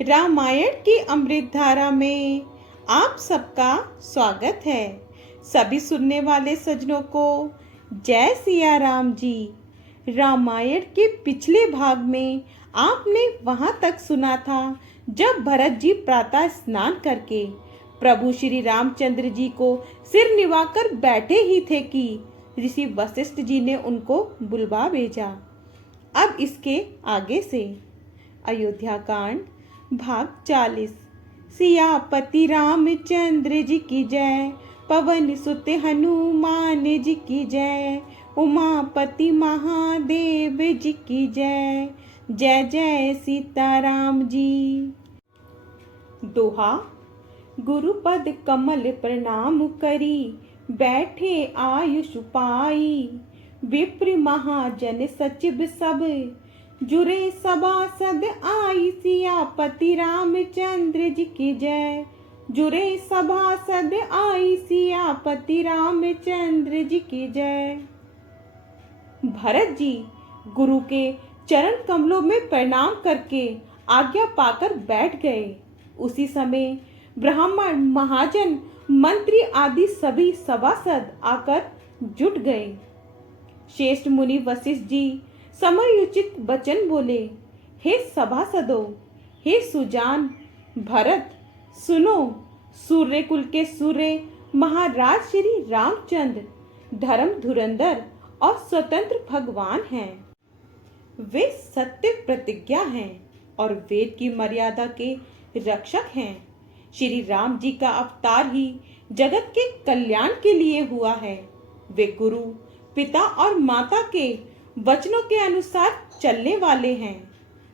रामायण की अमृत धारा में आप सबका स्वागत है। सभी सुनने वाले सज्जनों को जय सिया राम जी। रामायण के पिछले भाग में आपने वहां तक सुना था जब भरत जी प्रातः स्नान करके प्रभु श्री रामचंद्र जी को सिर निवाकर बैठे ही थे कि ऋषि वशिष्ठ जी ने उनको बुलवा भेजा। अब इसके आगे से अयोध्या कांड भाग 40। सियापति रामचंद्र जी की जय, पवन सुत हनुमान जी की जय, उमापति महादेव जी की जय। जय जय सीताराम जी। दोहा। गुरुपद कमल प्रणाम करी, बैठे आयुष पाई। विप्र महाजन सचिव सब, जुरे सभासद आई। सियापति रामचंद्र जी की जय, जुरे सभासद आई। सियापति रामचंद्र जी की जय। भरत जी गुरु के चरण कमलों में प्रणाम करके आज्ञा पाकर बैठ गए। उसी समय ब्राह्मण महाजन मंत्री आदि सभी सभासद आकर जुट गए। श्रेष्ठ मुनि वशिष्ठ जी समयोचित वचन बोले। हे सभासदों, हे सुजान भरत, सुनो। सूर्य कुल के सूर्य महाराज श्री रामचंद्र धर्म धुरंधर और स्वतंत्र भगवान हैं। वे सत्य प्रतिज्ञा हैं और वेद की मर्यादा के रक्षक हैं। श्री राम जी का अवतार ही जगत के कल्याण के लिए हुआ है। वे गुरु, पिता और माता के वचनों के अनुसार चलने वाले हैं।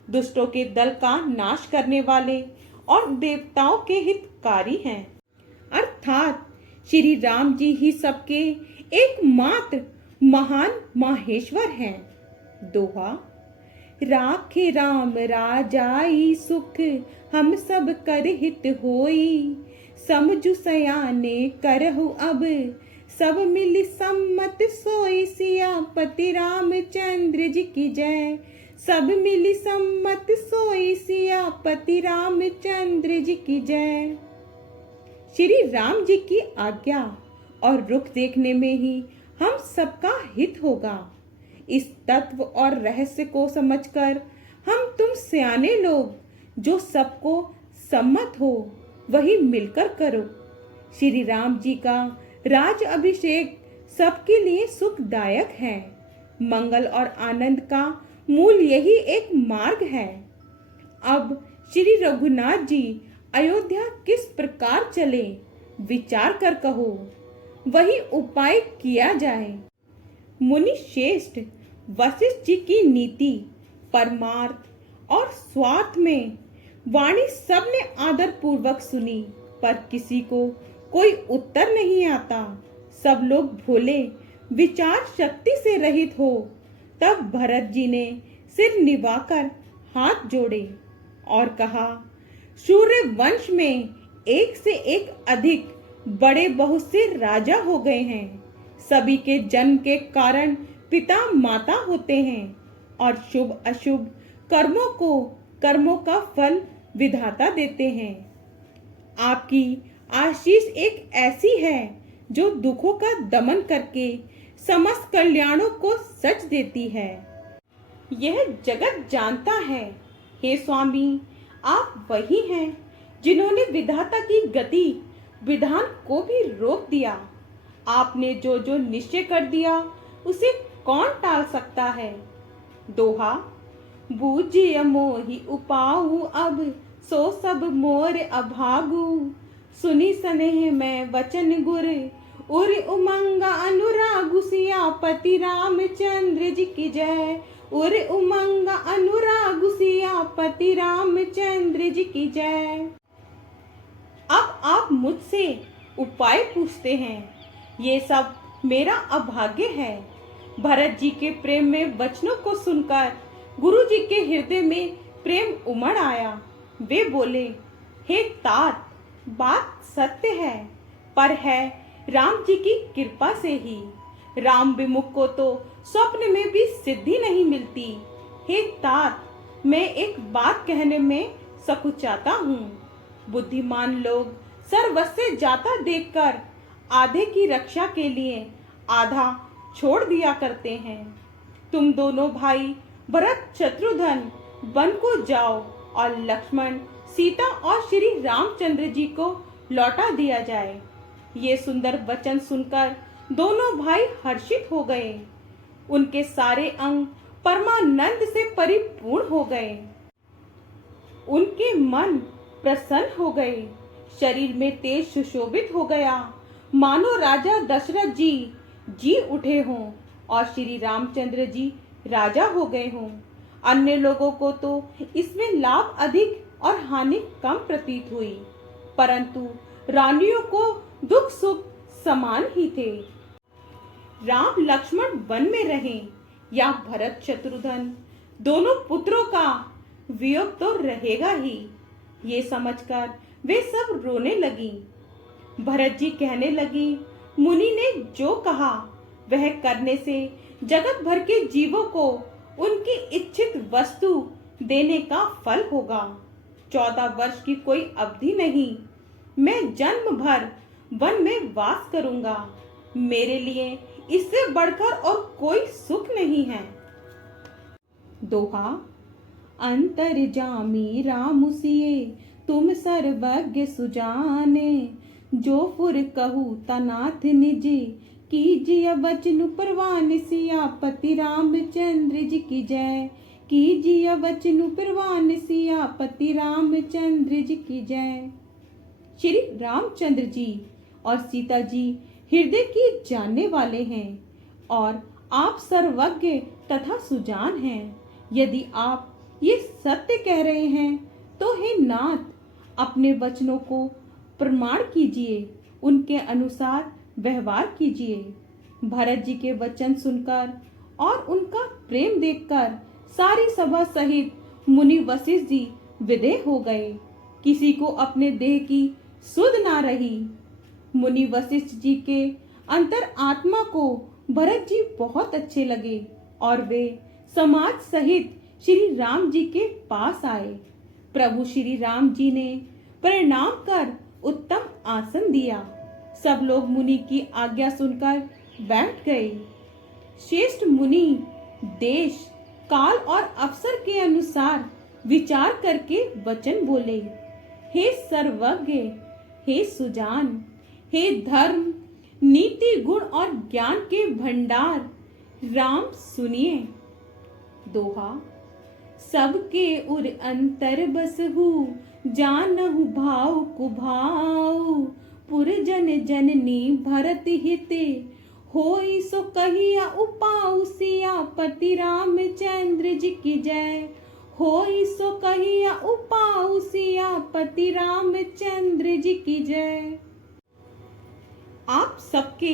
दुष्टों के दल का नाश करने वाले और देवताओं के हितकारी हैं। अर्थात श्री राम जी ही सबके एकमात्र महान माहेश्वर हैं। दोहा। राखे राम राजाई सुख, हम सब कर हित होई। समझु सयाने करहु अब, सब मिल सम्मत सोई। सियापति रामचंद्र जी की जय, सब मिल सम्मत सोई। सियापति रामचंद्र जी की जय। श्री राम जी की आज्ञा और रुख देखने में ही हम सबका हित होगा। इस तत्व और रहस्य को समझकर हम तुम सियाने लोग जो सबको सम्मत हो वही मिलकर करो। श्री राम जी का राज अभिषेक सबके लिए सुखदायक है। मंगल और आनंद का मूल यही एक मार्ग है। अब श्री रघुनाथ जी अयोध्या किस प्रकार चले, विचार कर कहो, वही उपाय किया जाए। मुनि श्रेष्ठ वशिष्ठ जी की नीति, परमार्थ और स्वार्थ में वाणी सबने आदर पूर्वक सुनी, पर किसी को कोई उत्तर नहीं आता। सब लोग भोले, विचार शक्ति से रहित हो। तब भरत जी ने सिर निवाकर हाथ जोड़े और कहा, सूर्य वंश में एक से एक अधिक बड़े बहुत से राजा हो गए हैं। सभी के जन्म के कारण पिता माता होते हैं और शुभ अशुभ कर्मों का फल विधाता देते हैं। आपकी आशीष एक ऐसी है जो दुखों का दमन करके समस्त कल्याणों को सच देती है। यह जगत जानता है। हे स्वामी, आप वही हैं जिन्होंने विधाता की गति विधान को भी रोक दिया। आपने जो जो निश्चय कर दिया उसे कौन टाल सकता है। दोहा। बूझिय मोहि उपाऊ अब, सो सब मोर अभागु। सुनी स्नेह मैं वचन गुर, उर उमंग अनुरागु। सियापति रामचंद्र जी की जय, उर उमंग अनुरागु। सियापति रामचंद्र जी की जय। अब आप मुझसे उपाय पूछते हैं। ये सब मेरा अभाग्य है। भरत जी के प्रेम में वचनों को सुनकर गुरु जी के हृदय में प्रेम उमड़ आया। वे बोले, हे तात, बात सत्य है, पर है राम जी की कृपा से ही। राम विमुख को तो स्वप्न में भी सिद्धि नहीं मिलती। हे तात, मैं एक बात कहने में सकुचाता हूँ। बुद्धिमान लोग सर्वस्व जाता देखकर आधे की रक्षा के लिए आधा छोड़ दिया करते हैं। तुम दोनों भाई भरत शत्रुघ्न वन को जाओ और लक्ष्मण सीता और श्री रामचंद्र जी को लौटा दिया जाए। ये सुंदर वचन सुनकर दोनों भाई हर्षित हो गए। उनके सारे अंग परमानंद से परिपूर्ण हो गए। उनके मन प्रसन्न हो गए। शरीर में तेज सुशोभित हो गया, मानो राजा दशरथ जी जी उठे हों और श्री रामचंद्र जी राजा हो गए हों। अन्य लोगों को तो इसमें लाभ अधिक और हानि कम प्रतीत हुई, परंतु रानियों को दुख सुख समान ही थे। राम लक्ष्मण वन में रहें या भरत शत्रुघ्न, दोनों पुत्रों का वियोग तो रहेगा ही। ये समझकर वे सब रोने लगी। भरत जी कहने लगी, मुनि ने जो कहा वह करने से जगत भर के जीवों को उनकी इच्छित वस्तु देने का फल होगा। 14 वर्ष की कोई अवधि नहीं, मैं जन्म भर वन में वास करूंगा। मेरे लिए इससे बढ़कर और कोई सुख नहीं है। दोहा। अंतर्जामी राम सिए तुम सर्वज्ञ सुजाने, जो फुर कहू तनाथ निज, कीजिए वचन परवान सियापति रामचंद्र जी की जय। कीजिए वचन परवान सियापति रामचंद्र जी की जय। श्री रामचंद्र जी और सीता जी हृदय की जानने वाले हैं और आप सर्वज्ञ तथा सुजान हैं। यदि आप ये सत्य कह रहे हैं तो हे नाथ, अपने वचनों को प्रमाण कीजिए, उनके अनुसार व्यवहार कीजिए। भरत जी के वचन सुनकर और उनका प्रेम देखकर सारी सभा सहित मुनि वशिष्ठ जी विदेह हो गए। किसी को अपने देह की सुध ना रही। मुनि वशिष्ठ जी के अंतर आत्मा को भरत जी बहुत अच्छे लगे और वे समाज सहित श्री राम जी के पास आए। प्रभु श्री राम जी ने प्रणाम कर उत्तम आसन दिया। सब लोग मुनि की आज्ञा सुनकर बैठ गए। श्रेष्ठ मुनि देश, काल और अवसर के अनुसार विचार करके वचन बोले। हे सर्वज्ञ, हे सुजान, हे धर्म, नीति, गुण और ज्ञान के भंडार, राम सुनिए। दोहा। सबके उर अंतर बसहु, जानहु भाव कुभाव, पुरजन जननी भरत हिते, होई सो कहिया उपाउ सियापति रामचंद्र जी की जय। होई सो कहिया उपाउ सियापति रामचंद्र जी की जय। आप सबके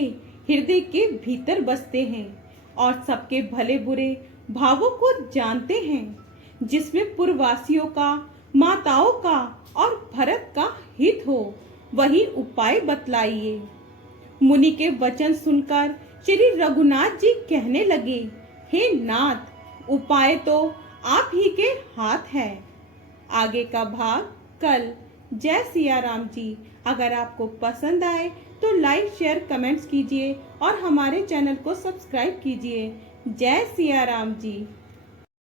हृदय के भीतर बसते हैं और सबके भले बुरे भावों को जानते हैं। जिसमें पूर्ववासियों का, माताओं का और भरत का हित हो, वही उपाय बतलाइए। मुनि के वचन सुनकर श्री रघुनाथ जी कहने लगे, हे नाथ, उपाय तो आप ही के हाथ है। आगे का भाग कल। जय सिया राम जी। अगर आपको पसंद आए तो लाइक, शेयर, कमेंट्स कीजिए और हमारे चैनल को सब्सक्राइब कीजिए। जय सिया राम जी।